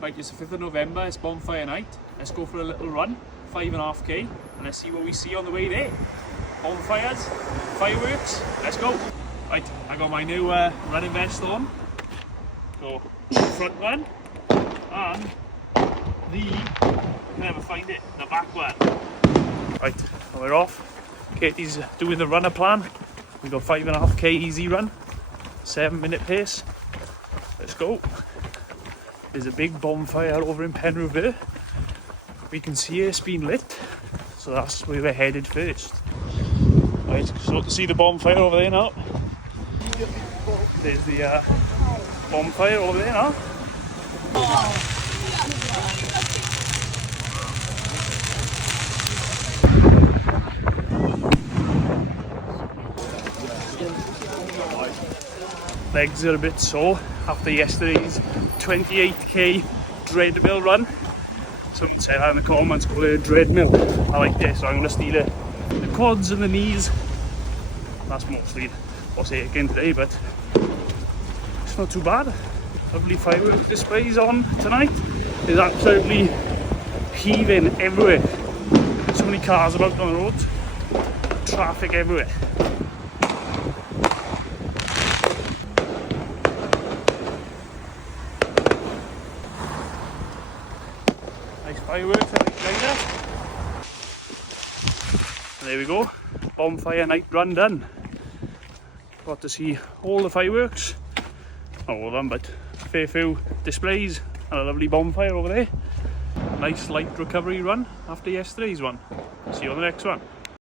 Right, it's the 5th of November, it's bonfire night. Let's go for a little run, 5.5k, and let's see what we see on the way there. Bonfires, fireworks, let's go. Right, I got my new running vest on. So, front one, and you can never find it, the back one. Right, we're off. Katie's doing the runner plan. We got 5.5k easy run, 7-minute pace. Let's go. There's a big bonfire over in Penrith. We can see it's been lit, so that's where we're headed first. Right, so to see the bonfire over there now. There's the bonfire over there now. Legs are a bit sore after yesterday's 28k treadmill run. Someone said that in the comments, call it a treadmill. I like this, so I'm going to steal it. The quads and the knees. That's mostly what's aching today, but it's not too bad. Lovely firework displays on tonight. There's absolutely heaving everywhere. So many cars about on the roads. Traffic everywhere. Nice fireworks like that. And there we go. Bonfire night run done. Got to see all the fireworks. Not all of them, but a fair few displays and a lovely bonfire over there. Nice light recovery run after yesterday's one. See you on the next one.